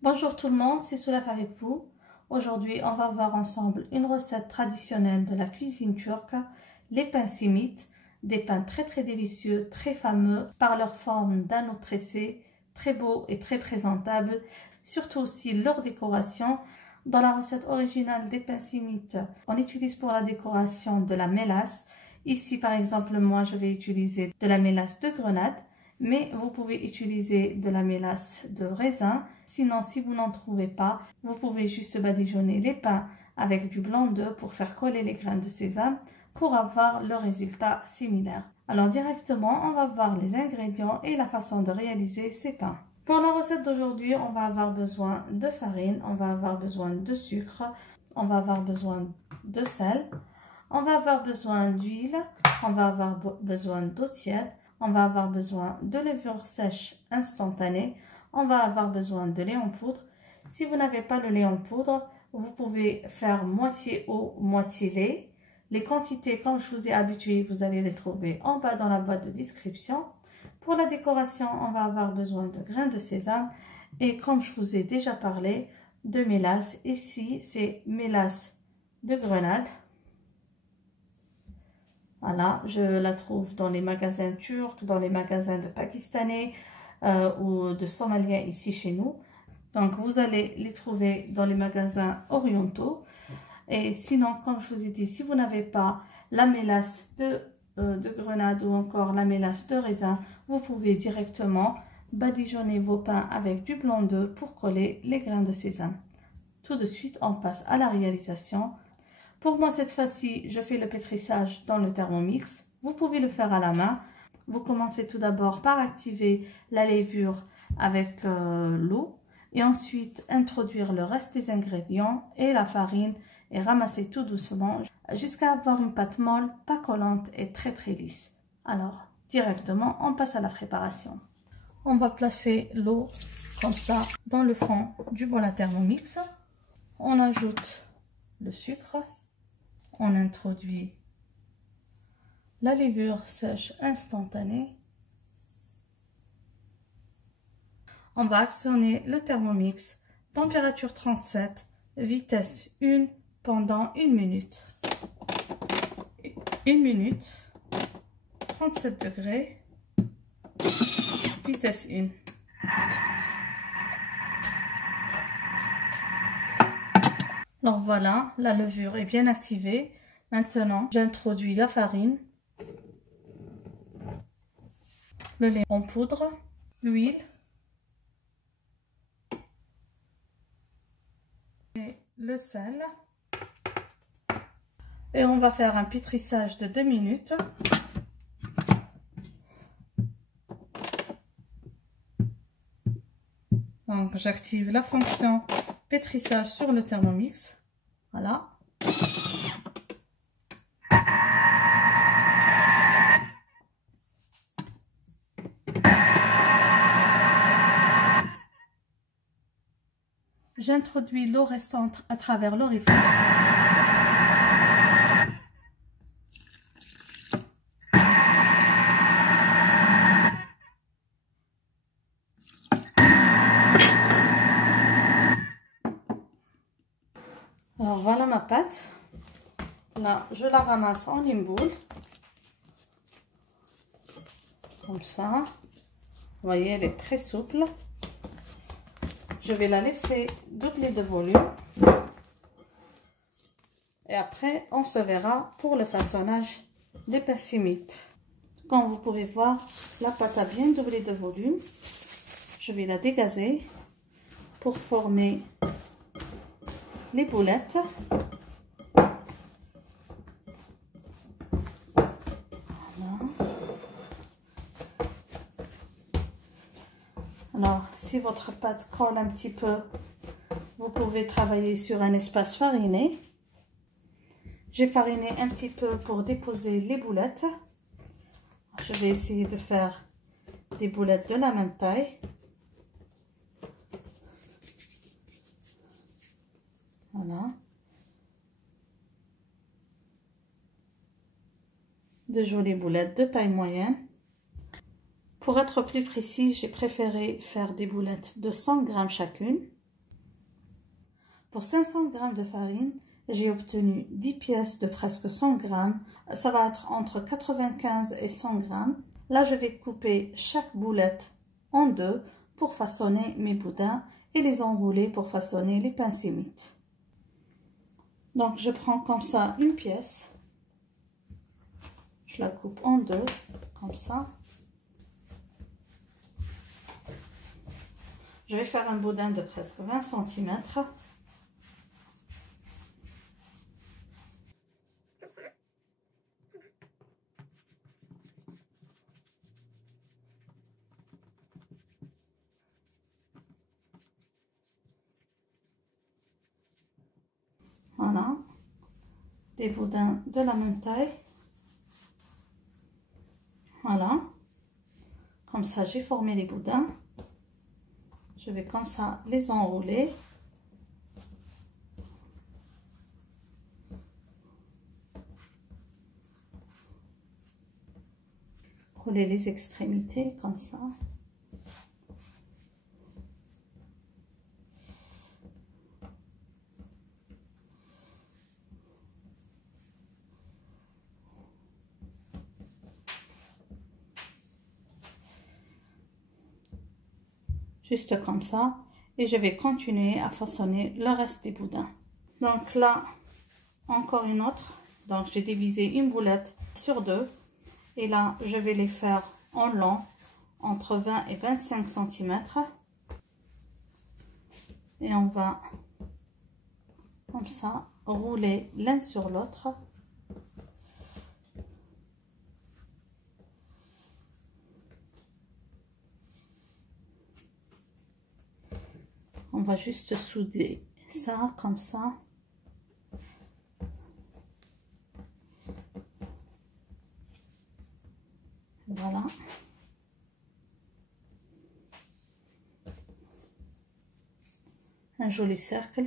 Bonjour tout le monde, c'est Soulaf avec vous. Aujourd'hui, on va voir ensemble une recette traditionnelle de la cuisine turque, les pains simit, des pains très délicieux, très fameux par leur forme d'anneau tressé, très beau et très présentable, surtout aussi leur décoration. Dans la recette originale des pains simit, on utilise pour la décoration de la mélasse. Ici, par exemple, moi, je vais utiliser de la mélasse de grenade. Mais vous pouvez utiliser de la mélasse de raisin. Sinon, si vous n'en trouvez pas, vous pouvez juste badigeonner les pains avec du blanc d'œuf pour faire coller les graines de sésame pour avoir le résultat similaire. Alors directement, on va voir les ingrédients et la façon de réaliser ces pains. Pour la recette d'aujourd'hui, on va avoir besoin de farine, on va avoir besoin de sucre, on va avoir besoin de sel, on va avoir besoin d'huile, on va avoir besoin d'eau tiède. On va avoir besoin de levure sèche instantanée. On va avoir besoin de lait en poudre. Si vous n'avez pas le lait en poudre, vous pouvez faire moitié eau, moitié lait. Les quantités, comme je vous ai habitué, vous allez les trouver en bas dans la boîte de description. Pour la décoration, on va avoir besoin de grains de sésame. Et comme je vous ai déjà parlé, de mélasse. Ici, c'est mélasse de grenade. Voilà, je la trouve dans les magasins turcs, dans les magasins de pakistanais ou de somaliens ici chez nous. Donc, vous allez les trouver dans les magasins orientaux. Et sinon, comme je vous ai dit, si vous n'avez pas la mélasse de grenade ou encore la mélasse de raisin, vous pouvez directement badigeonner vos pains avec du blanc d'œuf pour coller les grains de sésame. Tout de suite, on passe à la réalisation. Pour moi, cette fois-ci, je fais le pétrissage dans le Thermomix. Vous pouvez le faire à la main. Vous commencez tout d'abord par activer la levure avec l'eau et ensuite introduire le reste des ingrédients et la farine et ramasser tout doucement jusqu'à avoir une pâte molle, pas collante et très lisse. Alors, directement, on passe à la préparation. On va placer l'eau comme ça dans le fond du bol à Thermomix. On ajoute le sucre. On introduit la levure sèche instantanée. On va actionner le Thermomix, température 37, vitesse 1 pendant 1 minute. 1 minute, 37 degrés, vitesse 1. Alors voilà, la levure est bien activée. Maintenant, j'introduis la farine, le lait en poudre, l'huile et le sel. Et on va faire un pétrissage de 2 minutes. Donc j'active la fonction pétrissage sur le Thermomix. Voilà. J'introduis l'eau restante à travers l'orifice. Alors voilà ma pâte. Là, je la ramasse en une boule. Comme ça. Vous voyez, elle est très souple. Je vais la laisser doubler de volume. Et après, on se verra pour le façonnage des pains simit. Comme vous pouvez voir, la pâte a bien doublé de volume. Je vais la dégazer pour former les boulettes. Voilà. Alors, si votre pâte colle un petit peu, vous pouvez travailler sur un espace fariné. J'ai fariné un petit peu pour déposer les boulettes. Je vais essayer de faire des boulettes de la même taille. Voilà. De jolies boulettes de taille moyenne. Pour être plus précise, j'ai préféré faire des boulettes de 100 g chacune. Pour 500 g de farine, j'ai obtenu 10 pièces de presque 100 g. Ça va être entre 95 et 100 g. Là, je vais couper chaque boulette en deux pour façonner mes boudins et les enrouler pour façonner les pains sémites. Donc, je prends comme ça une pièce. Je la coupe en deux, comme ça. Je vais faire un boudin de presque 20 cm. Voilà, des boudins de la même taille. Voilà, comme ça j'ai formé les boudins. Je vais comme ça les enrouler. Rouler les extrémités comme ça. Juste comme ça, et je vais continuer à façonner le reste des boudins. Donc là, encore une autre. Donc j'ai divisé une boulette sur deux, et là je vais les faire en long, entre 20 et 25 cm. Et on va comme ça rouler l'un sur l'autre. On va juste souder ça comme ça. Voilà. Un joli cercle.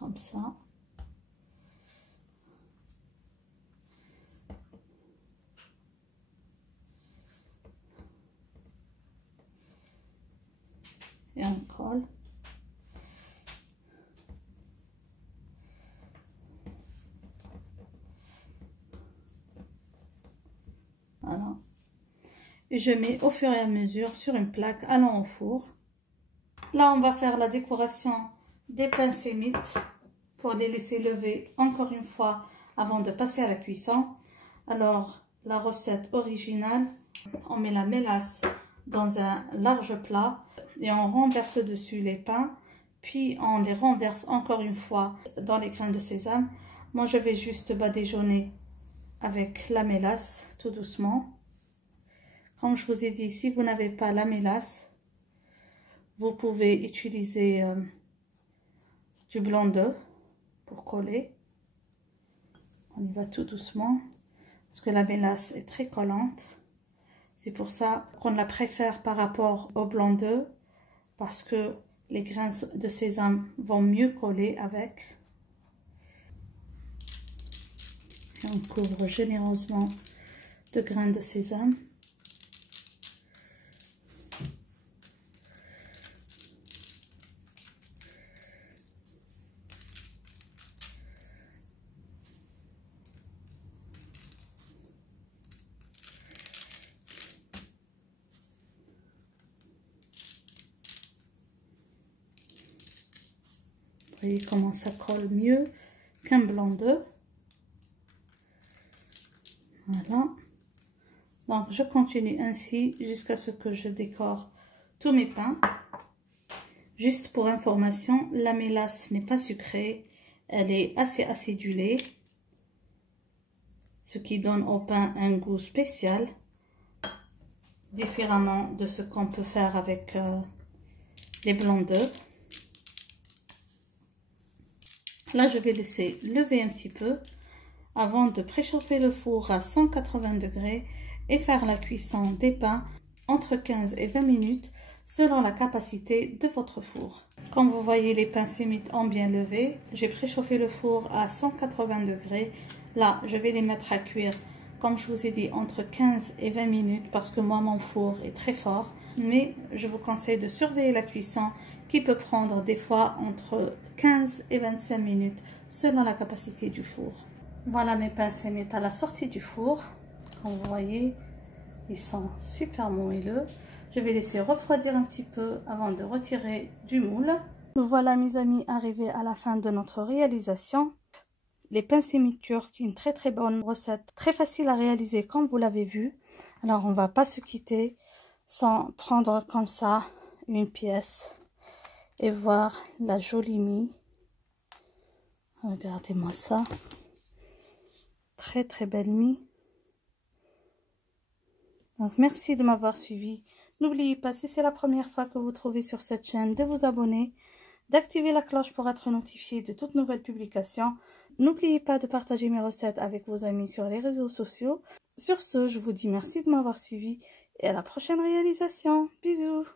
Comme ça. Et on colle. Voilà. Et je mets au fur et à mesure sur une plaque allant au four. Là, on va faire la décoration des pains sémites pour les laisser lever encore une fois avant de passer à la cuisson. Alors, la recette originale, on met la mélasse dans un large plat et on renverse dessus les pains, puis on les renverse encore une fois dans les grains de sésame. Moi, je vais juste badigeonner avec la mélasse tout doucement. Comme je vous ai dit, si vous n'avez pas la mélasse, vous pouvez utiliser du blanc d'œuf pour coller. On y va tout doucement parce que la mélasse est très collante. C'est pour ça qu'on la préfère par rapport au blanc d'œuf, parce que les grains de sésame vont mieux coller avec. Et on couvre généreusement de grains de sésame. Vous voyez comment ça colle mieux qu'un blanc d'œuf. Voilà. Donc je continue ainsi jusqu'à ce que je décore tous mes pains. Juste pour information, la mélasse n'est pas sucrée, elle est assez acidulée, ce qui donne au pain un goût spécial, différemment de ce qu'on peut faire avec les blancs d'œufs. Là, je vais laisser lever un petit peu avant de préchauffer le four à 180 degrés et faire la cuisson des pains entre 15 et 20 minutes selon la capacité de votre four. Comme vous voyez, les pains sémites ont bien levé. J'ai préchauffé le four à 180 degrés. Là, je vais les mettre à cuire, comme je vous ai dit, entre 15 et 20 minutes parce que moi, mon four est très fort. Mais je vous conseille de surveiller la cuisson qui peut prendre des fois entre 15 et 25 minutes selon la capacité du four. Voilà mes pains sémites à la sortie du four. Comme vous voyez, ils sont super moelleux. Je vais laisser refroidir un petit peu avant de retirer du moule. Voilà mes amis, arrivés à la fin de notre réalisation. Les pains sémites turcs, une très bonne recette, très facile à réaliser comme vous l'avez vu. Alors on va pas se quitter sans prendre comme ça une pièce et voir la jolie mie. Regardez-moi ça. Très belle mie. Donc merci de m'avoir suivi. N'oubliez pas, si c'est la première fois que vous trouvez sur cette chaîne, de vous abonner, d'activer la cloche pour être notifié de toutes nouvelles publications. N'oubliez pas de partager mes recettes avec vos amis sur les réseaux sociaux. Sur ce, je vous dis merci de m'avoir suivi et à la prochaine réalisation. Bisous!